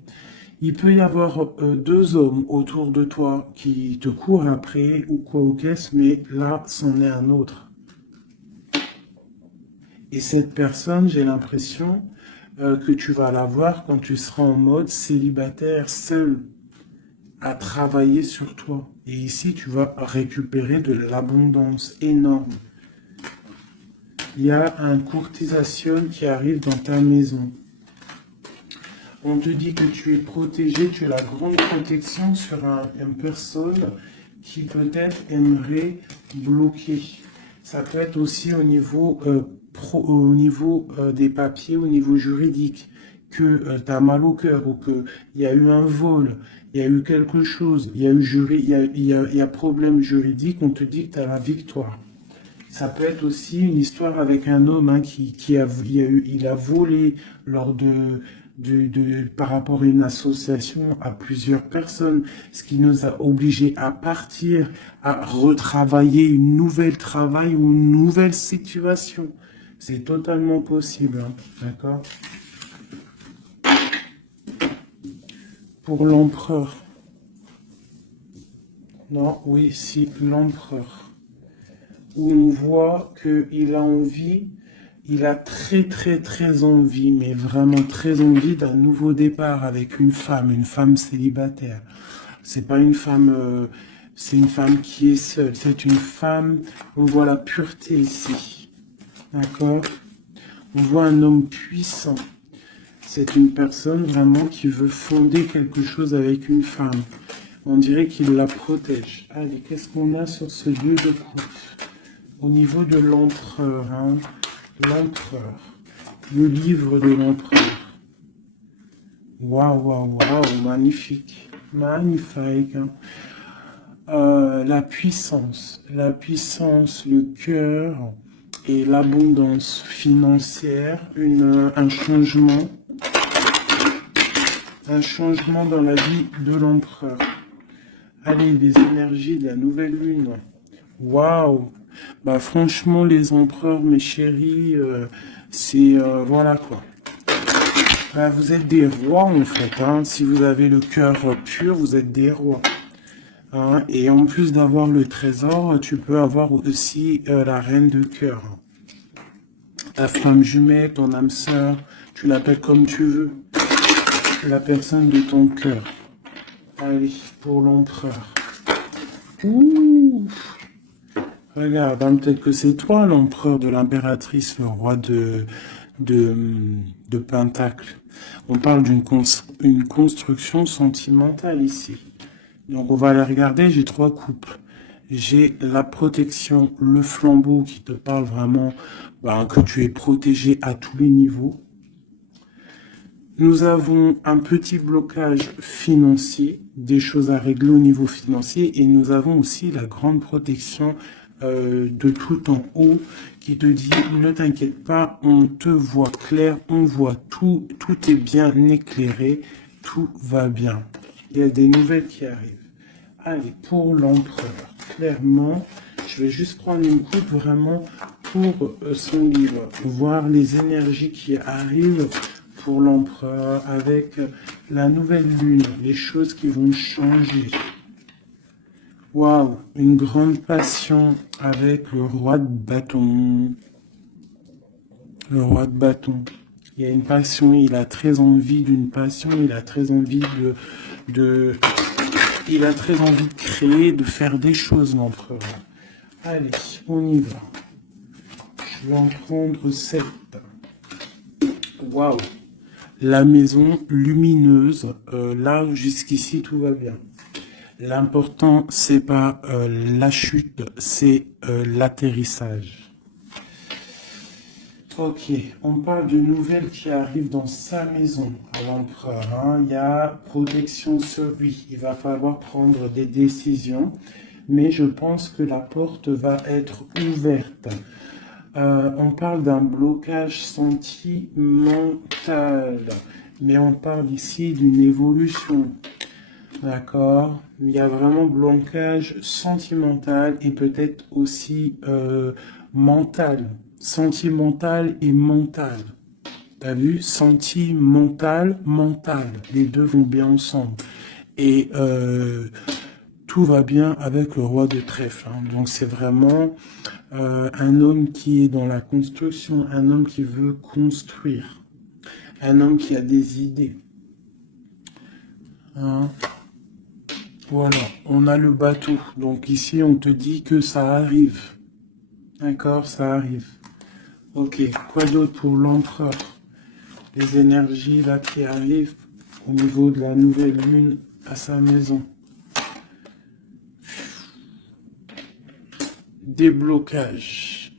Il peut y avoir 2 hommes autour de toi qui te courent après ou quoi ou qu'est-ce, mais là, c'en est un autre. Et cette personne, j'ai l'impression que tu vas la voir quand tu seras en mode célibataire, seul, à travailler sur toi. Et ici, tu vas récupérer de l'abondance énorme. Il y a un courtisation qui arrive dans ta maison. On te dit que tu es protégé, tu as la grande protection sur une personne qui peut-être aimerait bloquer. Ça peut être aussi au niveau, des papiers, au niveau juridique, que tu as mal au cœur ou qu'il y a eu un vol, il y a eu quelque chose, il y a eu il y a problème juridique, on te dit que tu as la victoire. Ça peut être aussi une histoire avec un homme hein, il a volé lors par rapport à une association à plusieurs personnes, ce qui nous a obligés à partir, à retravailler une nouvelle travail ou une nouvelle situation. C'est totalement possible, hein, d'accord? Pour l'empereur. Non, oui, si, l'empereur. Où on voit qu'il a envie, il a très envie, mais vraiment très envie d'un nouveau départ avec une femme célibataire. C'est pas une femme, c'est une femme qui est seule, c'est une femme, on voit la pureté ici, d'accord? On voit un homme puissant, c'est une personne vraiment qui veut fonder quelque chose avec une femme. On dirait qu'il la protège. Allez, qu'est-ce qu'on a sur ce lieu de coupe? Au niveau de l'empereur, hein, l'empereur, le livre de l'empereur. Waouh, magnifique, magnifique. Hein. La puissance, le cœur et l'abondance financière, un changement dans la vie de l'empereur. Allez, les énergies de la nouvelle lune. Waouh! Bah franchement, les empereurs, mes chéris, c'est voilà quoi. Bah, vous êtes des rois en fait. Hein. Si vous avez le cœur pur, vous êtes des rois. Hein. Et en plus d'avoir le trésor, tu peux avoir aussi la reine de cœur. Ta flamme jumelle, ton âme sœur, tu l'appelles comme tu veux. La personne de ton cœur. Allez, pour l'empereur. Ouh! Regarde, hein, peut-être que c'est toi l'empereur de l'impératrice, le roi de Pentacle. On parle d'une construction sentimentale ici. Donc on va aller regarder, j'ai 3 coupes. J'ai la protection, le flambeau qui te parle vraiment que tu es protégé à tous les niveaux. Nous avons un petit blocage financier, des choses à régler au niveau financier, et nous avons aussi la grande protection de tout en haut qui te dit ne t'inquiète pas, on te voit clair, on voit tout, tout est bien éclairé, tout va bien. Il y a des nouvelles qui arrivent. Allez, pour l'empereur, clairement, je vais juste prendre une coupe vraiment pour son livre, voir les énergies qui arrivent pour l'empereur avec la nouvelle lune, les choses qui vont changer. Waouh, une grande passion avec le roi de bâton. Le roi de bâton. Il y a une passion, il a très envie d'une passion, il a très envie il a très envie de créer, de faire des choses, l'empereur. Allez, on y va. Je vais en prendre 7. Waouh. La maison lumineuse, là jusqu'ici tout va bien. L'important c'est pas la chute, c'est l'atterrissage. Ok, on parle de nouvelles qui arrivent dans sa maison à l'empereur. Hein. Il y a protection sur lui. Il va falloir prendre des décisions, mais je pense que la porte va être ouverte. On parle d'un blocage sentimental, mais on parle ici d'une évolution. D'accord? Il y a vraiment blocage sentimental et peut-être aussi mental. Sentimental et mental. T'as vu? Sentimental, mental. Les deux vont bien ensemble. Et tout va bien avec le roi de trèfle. Hein. Donc c'est vraiment un homme qui est dans la construction, un homme qui veut construire, un homme qui a des idées. Hein. Voilà, on a le bateau. Donc ici, on te dit que ça arrive. D'accord, ça arrive. Ok, quoi d'autre pour l'empereur? Les énergies là qui arrivent au niveau de la nouvelle lune à sa maison. Déblocage.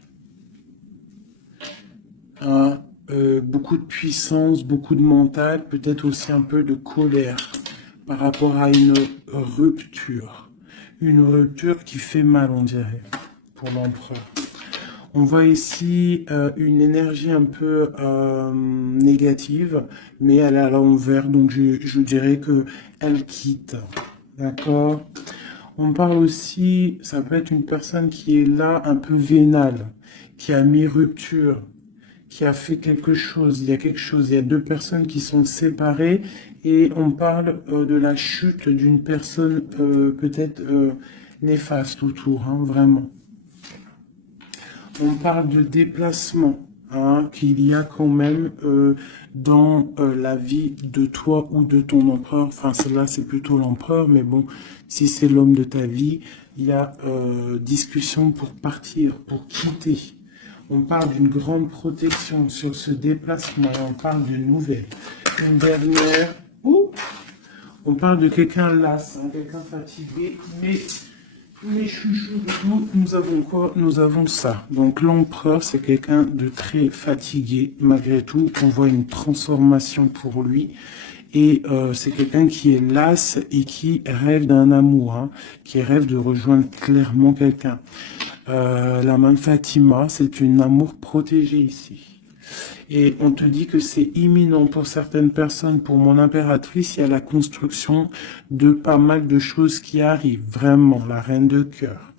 Beaucoup de puissance, beaucoup de mental, peut-être aussi un peu de colère par rapport à une rupture. Une rupture qui fait mal, on dirait, pour l'empereur. On voit ici une énergie un peu négative, mais elle est à l'envers, donc je dirais que elle quitte. D'accord? On parle aussi, ça peut être une personne qui est là un peu vénale, qui a mis rupture, qui a fait quelque chose. Il y a quelque chose, il y a deux personnes qui sont séparées et on parle de la chute d'une personne peut-être néfaste autour, hein, vraiment. On parle de déplacement, hein, qu'il y a quand même dans la vie de toi ou de ton empereur. Enfin, celle-là, c'est plutôt l'empereur, mais bon, si c'est l'homme de ta vie, il y a discussion pour partir, pour quitter. On parle d'une grande protection sur ce déplacement, on parle de nouvelles. Une dernière, on parle de quelqu'un las, hein, quelqu'un fatigué, mais... Les chouchous, nous avons quoi? Nous avons ça. Donc l'empereur, c'est quelqu'un de très fatigué. Malgré tout, on voit une transformation pour lui. Et c'est quelqu'un qui est las et qui rêve d'un amour, hein, qui rêve de rejoindre clairement quelqu'un. La main Fatima, c'est un amour protégé ici. Et on te dit que c'est imminent pour certaines personnes. Pour mon impératrice, il y a la construction de pas mal de choses qui arrivent. Vraiment, la reine de cœur.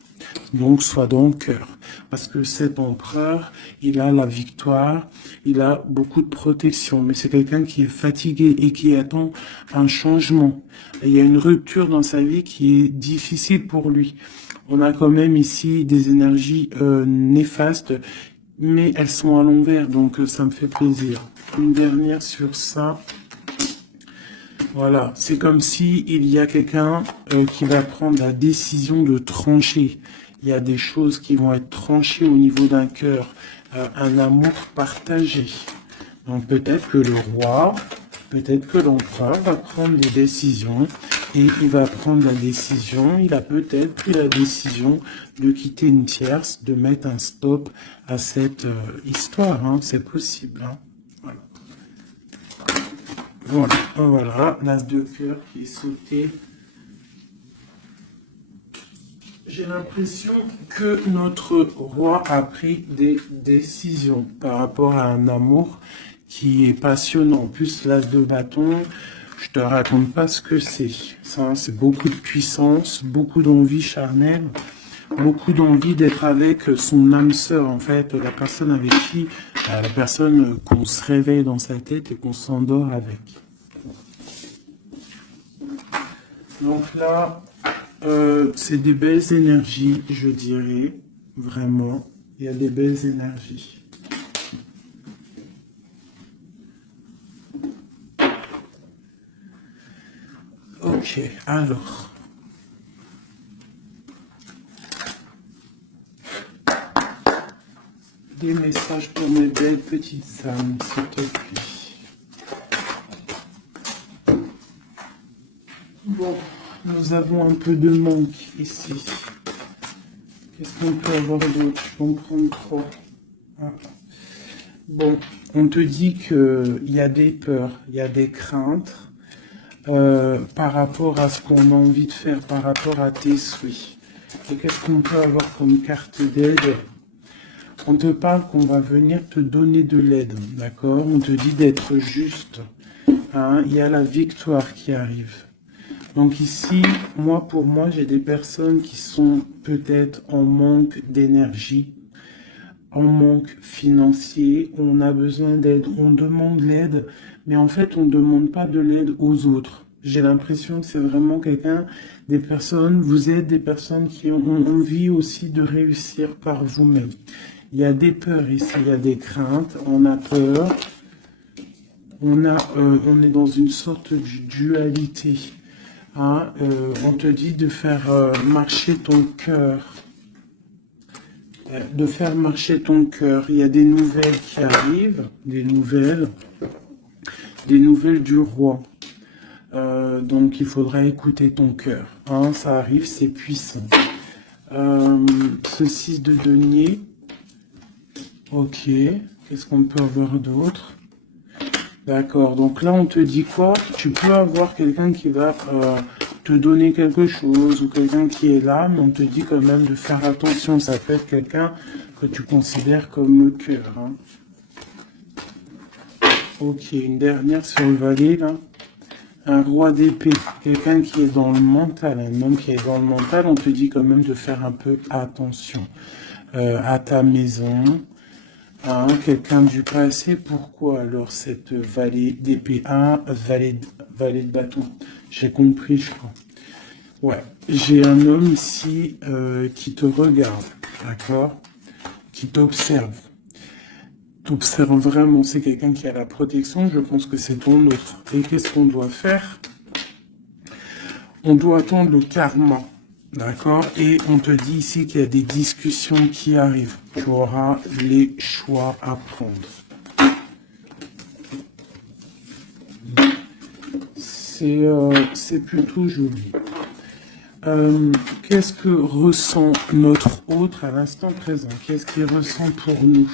Donc, sois dans le cœur. Parce que cet empereur, il a la victoire, il a beaucoup de protection. Mais c'est quelqu'un qui est fatigué et qui attend un changement. Et il y a une rupture dans sa vie qui est difficile pour lui. On a quand même ici des énergies néfastes, mais elles sont à l'envers, donc ça me fait plaisir. Une dernière sur ça. Voilà, c'est comme si il y a quelqu'un qui va prendre la décision de trancher. Il y a des choses qui vont être tranchées au niveau d'un cœur, un amour partagé. Donc peut-être que le roi, peut-être que l'empereur va prendre des décisions et il va prendre la décision, il a peut-être pris la décision de quitter une tierce, de mettre un stop à cette histoire, hein, c'est possible. Hein. Voilà, l'as de cœur qui est sauté. J'ai l'impression que notre roi a pris des décisions par rapport à un amour qui est passionnant. En plus, l'as de bâton, je te raconte pas ce que c'est. Ça, c'est beaucoup de puissance, beaucoup d'envie charnelle, beaucoup d'envie d'être avec son âme sœur, en fait, la personne avec qui, la personne qu'on se réveille dans sa tête et qu'on s'endort avec. Donc là, c'est des belles énergies, je dirais, vraiment. Il y a des belles énergies. Ok, alors. Des messages pour mes belles petites âmes, s'il te plaît. Bon, nous avons un peu de manque ici. Qu'est-ce qu'on peut avoir d'autre? Je vais en prendre 3. Ah. Bon, on te dit qu'il y a des peurs, il y a des craintes par rapport à ce qu'on a envie de faire, par rapport à tes souhaits. Et qu'est-ce qu'on peut avoir comme carte d'aide? On te parle qu'on va venir te donner de l'aide, d'accord? On te dit d'être juste. Hein? Il y a la victoire qui arrive. Donc ici, pour moi, j'ai des personnes qui sont peut-être en manque d'énergie, en manque financier, on a besoin d'aide, on demande l'aide, mais en fait, on ne demande pas de l'aide aux autres. J'ai l'impression que c'est vraiment des personnes, vous êtes des personnes qui ont envie aussi de réussir par vous-même. Il y a des peurs ici, il y a des craintes, on a peur, on est dans une sorte de dualité. Hein, on te dit de faire marcher ton cœur. De faire marcher ton cœur. Il y a des nouvelles qui arrivent, des nouvelles du roi. Donc, il faudra écouter ton cœur. Hein, ça arrive, c'est puissant. Ce 6 de denier. Ok. Qu'est-ce qu'on peut avoir d'autre? D'accord. Donc là, on te dit quoi? Tu peux avoir quelqu'un qui va te donner quelque chose ou quelqu'un qui est là, mais on te dit quand même de faire attention. Ça peut être quelqu'un que tu considères comme le cœur. Hein. Ok. Une dernière sur le valet, là. Un roi d'épée, quelqu'un qui est dans le mental, un homme qui est dans le mental, on te dit quand même de faire un peu attention à ta maison, hein, quelqu'un du passé. Pourquoi alors cette valet d'épée? Valet de bâton, j'ai compris, je crois. Ouais, j'ai un homme ici qui te regarde, d'accord, qui t'observe. T'observes vraiment, c'est quelqu'un qui a la protection, je pense que c'est ton autre. Et qu'est-ce qu'on doit faire? On doit attendre le karma, d'accord? Et on te dit ici qu'il y a des discussions qui arrivent. Tu auras les choix à prendre. C'est plutôt joli. Qu'est-ce que ressent notre autre à l'instant présent? Qu'est-ce qu'il ressent pour nous?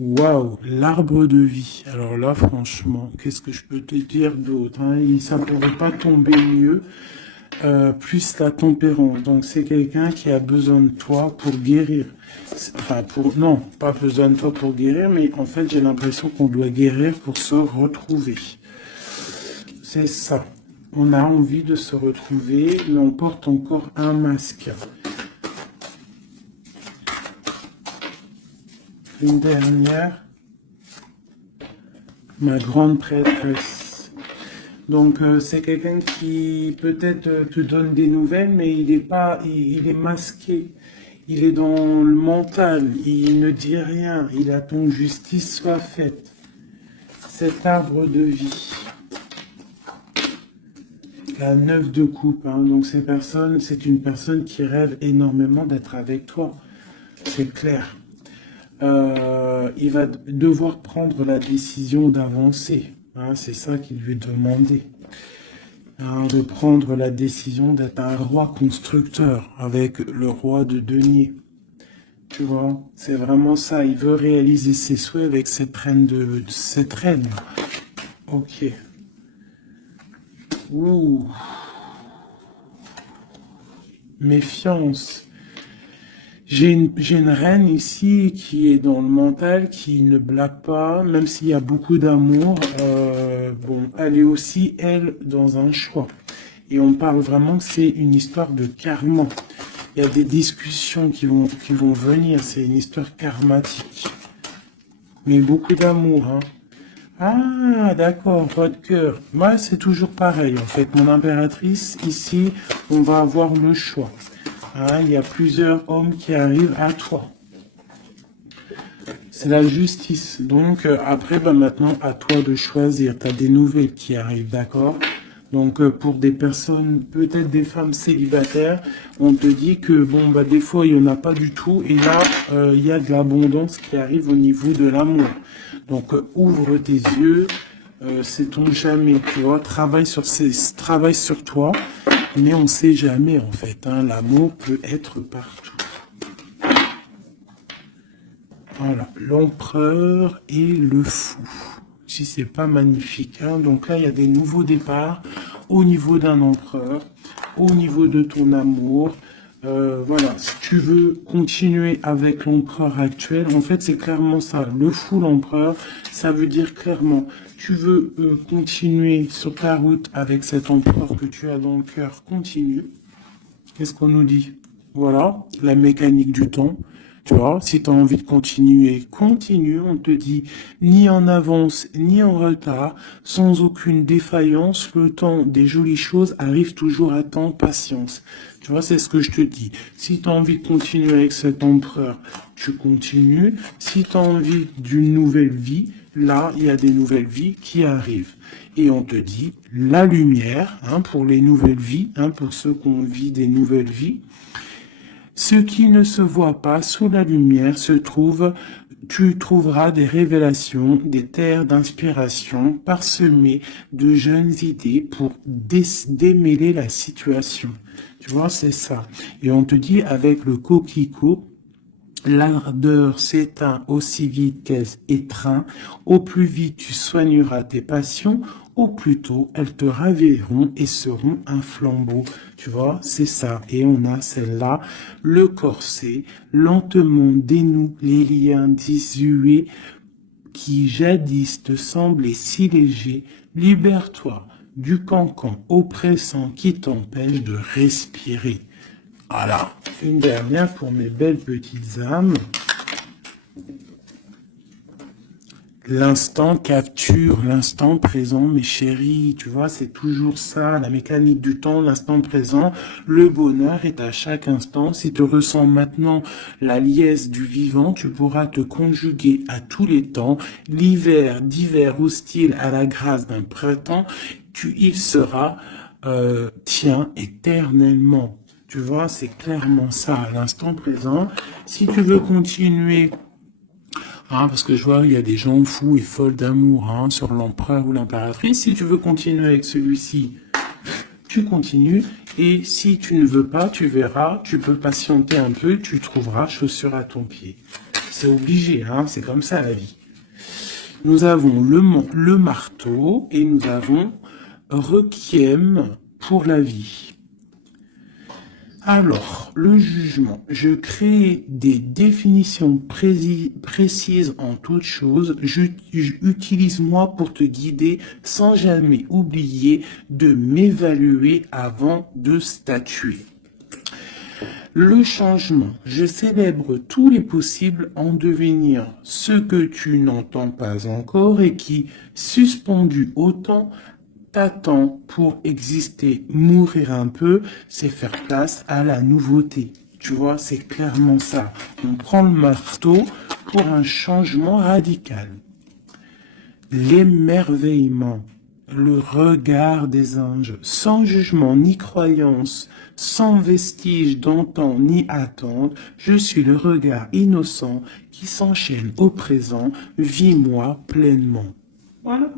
Waouh, l'arbre de vie. Alors là, franchement, qu'est-ce que je peux te dire d'autre, hein? Ça pourrait pas tomber mieux. Plus la tempérance. Donc c'est quelqu'un qui a besoin de toi pour guérir. Enfin, non, pas besoin de toi pour guérir, mais en fait, j'ai l'impression qu'on doit guérir pour se retrouver. C'est ça. On a envie de se retrouver, mais on porte encore un masque. Une dernière, ma grande prêtresse. Donc c'est quelqu'un qui peut-être te donne des nouvelles, mais il est masqué. Il est dans le mental, il ne dit rien, il attend que justice soit faite. Cet arbre de vie. La 9 de coupe, hein. Donc c'est une personne qui rêve énormément d'être avec toi. C'est clair. Il va devoir prendre la décision d'avancer. Hein, c'est ça qu'il lui demandait. Hein, de prendre la décision d'être un roi constructeur avec le roi de denier. Tu vois, c'est vraiment ça. Il veut réaliser ses souhaits avec cette reine cette reine. Ok. Ouh. Méfiance. J'ai une reine ici qui est dans le mental, qui ne blague pas, même s'il y a beaucoup d'amour. Bon, elle est aussi, elle, dans un choix. Et on parle vraiment que c'est une histoire de karma. Il y a des discussions qui vont venir, c'est une histoire karmatique. Mais beaucoup d'amour, hein. Ah, d'accord, votre cœur. Moi, c'est toujours pareil, en fait. Mon impératrice, ici, on va avoir le choix. Hein, il y a plusieurs hommes qui arrivent à toi. C'est la justice. Donc, après, maintenant, à toi de choisir. Tu as des nouvelles qui arrivent, d'accord? Donc, pour des personnes, peut-être des femmes célibataires, on te dit que, bon, des fois, il n'y en a pas du tout. Et là, il y a de l'abondance qui arrive au niveau de l'amour. Donc, ouvre tes yeux, sait-on jamais, tu vois, travaille sur toi, mais on ne sait jamais, en fait, hein, l'amour peut être partout. Voilà, l'empereur et le fou. Si c'est pas magnifique, hein. Donc là, il y a des nouveaux départs au niveau d'un empereur, au niveau de ton amour. Voilà, si tu veux continuer avec l'empereur actuel, en fait, c'est clairement ça. Le fou, l'empereur, ça veut dire clairement, tu veux continuer sur ta route avec cet empereur que tu as dans le cœur, continue. Qu'est-ce qu'on nous dit? Voilà, la mécanique du temps. Tu vois, si tu as envie de continuer, continue. On te dit ni en avance, ni en retard, sans aucune défaillance. Le temps des jolies choses arrive toujours à temps, patience. Tu vois, c'est ce que je te dis. Si tu as envie de continuer avec cet empereur, tu continues. Si tu as envie d'une nouvelle vie, là, il y a des nouvelles vies qui arrivent. Et on te dit la lumière, hein, pour les nouvelles vies, hein, pour ceux qui ont vit des nouvelles vies. Ce qui ne se voit pas sous la lumière se trouve tu trouveras des révélations, des terres d'inspiration parsemées de jeunes idées pour démêler la situation. Tu vois, c'est ça. Et on te dit avec le coquelicot, l'ardeur s'éteint aussi vite qu'elle étreint. Au plus vite tu soigneras tes passions, au plus tôt elles te raviront et seront un flambeau. Tu vois, c'est ça. Et on a celle-là, le corset, lentement dénoue les liens désuets qui jadis te semblaient si légers. Libère-toi du cancan oppressant qui t'empêche de respirer. Voilà, une dernière pour mes belles petites âmes. L'instant capture l'instant présent, mes chéris. Tu vois, c'est toujours ça, la mécanique du temps, l'instant présent. Le bonheur est à chaque instant. Si tu ressens maintenant la liesse du vivant, tu pourras te conjuguer à tous les temps. L'hiver d'hiver hostile à la grâce d'un printemps, il sera tien éternellement. Tu vois, c'est clairement ça, à l'instant présent. Si tu veux continuer, parce que je vois, il y a des gens fous et folles d'amour sur l'empereur ou l'impératrice. Si tu veux continuer avec celui-ci, tu continues. Et si tu ne veux pas, tu verras, tu peux patienter un peu, tu trouveras chaussure à ton pied. C'est obligé, c'est comme ça la vie. Nous avons le marteau et nous avons Requiem pour la vie. Alors, le jugement. Je crée des définitions précises en toute chose. Utilise-moi pour te guider sans jamais oublier de m'évaluer avant de statuer. Le changement. Je célèbre tous les possibles en devenir ce que tu n'entends pas encore et qui, suspendu au temps, t'attend pour exister. Mourir un peu, c'est faire place à la nouveauté. Tu vois, c'est clairement ça. On prend le marteau pour un changement radical. L'émerveillement, le regard des anges, sans jugement ni croyance, sans vestige d'antan ni attente, je suis le regard innocent qui s'enchaîne au présent, vis-moi pleinement. Voilà.